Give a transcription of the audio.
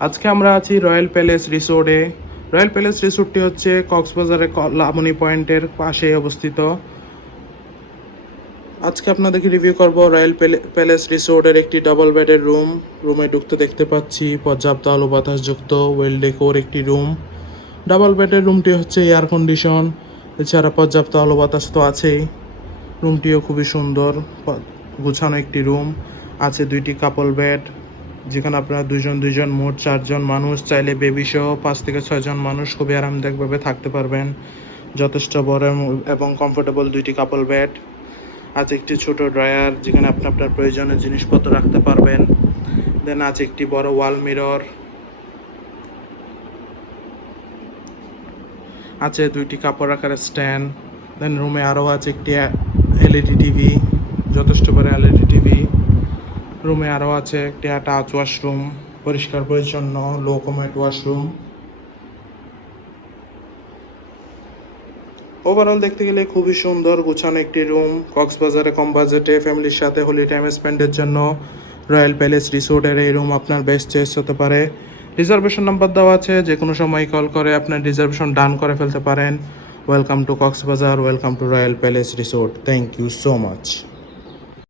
আজকে আমরা আছি রয়্যাল প্যালেস রিসোর্টে রয়্যাল প্যালেস রিসোর্টটি হচ্ছে কক্সবাজারের লাবণী পয়েন্টের পাশে অবস্থিত। আজকে আপনাদেরকে রিভিউ করব রয়্যাল প্যালে- প্যালেস রিসোর্টের একটি ডাবল বেডের রুম রুমে ঢুকতে দেখতে পাচ্ছি পর্যাপ্ত আলো বাতাসযুক্ত ওয়েল ডেকোর একটি রুম ডাবল বেডের রুমটি হচ্ছে এয়ার কন্ডিশন এছাড়া পর্যাপ্ত আলো বাতাস তো আছেই। রুমটিও খুবই সুন্দর গুছানো একটি রুম আছে দুইটি কাপল বেড যেখানে আপনারা দুইজন দুইজন, মোট চারজন মানুষ, চাইলে বেবি সহ পাঁচ থেকে ছয়জন মানুষ খুবই আরামদায়কভাবে থাকতে পারবেন। যথেষ্ট বড় এবং- এবং কমফোর্টেবল দুইটি কাপল বেড আছে একটি ছোট ড্রয়ার যেখানে আপনি আপনার প্রয়োজনীয় জিনিসপত্র রাখতে পারবেন। দেন আছে একটি বড় ওয়াল মিরর আছে দুইটি কাপড় রাখার স্ট্যান্ড দেন রুমে আরও আছে একটি এলইডি টিভি যথেষ্ট বড় এলইডি টিভি রুমে আরও আছে একটি টাচ ওয়াশরুম পরিষ্কার, পরিচ্ছন্ন লো কমেট ওয়াশরুম ওভারঅল দেখতে গেলে খুবই সুন্দর, গুছানো একটি রুম কক্সবাজারে কম বাজেটে ফ্যামিলির সাথে হোলি টাইম স্পেন্ডের জন্য রয়্যাল প্যালেস রিসোর্টের এই রুম আপনার বেস্ট চয়েস হতে পারে। রিজার্ভেশন নাম্বার দেওয়া আছে যে কোনো সময় কল করে আপনার রিজার্ভেশন ডান করে ফেলতে পারেন। Welcome to Cox's Bazar welcome to royal palace resort thank you so much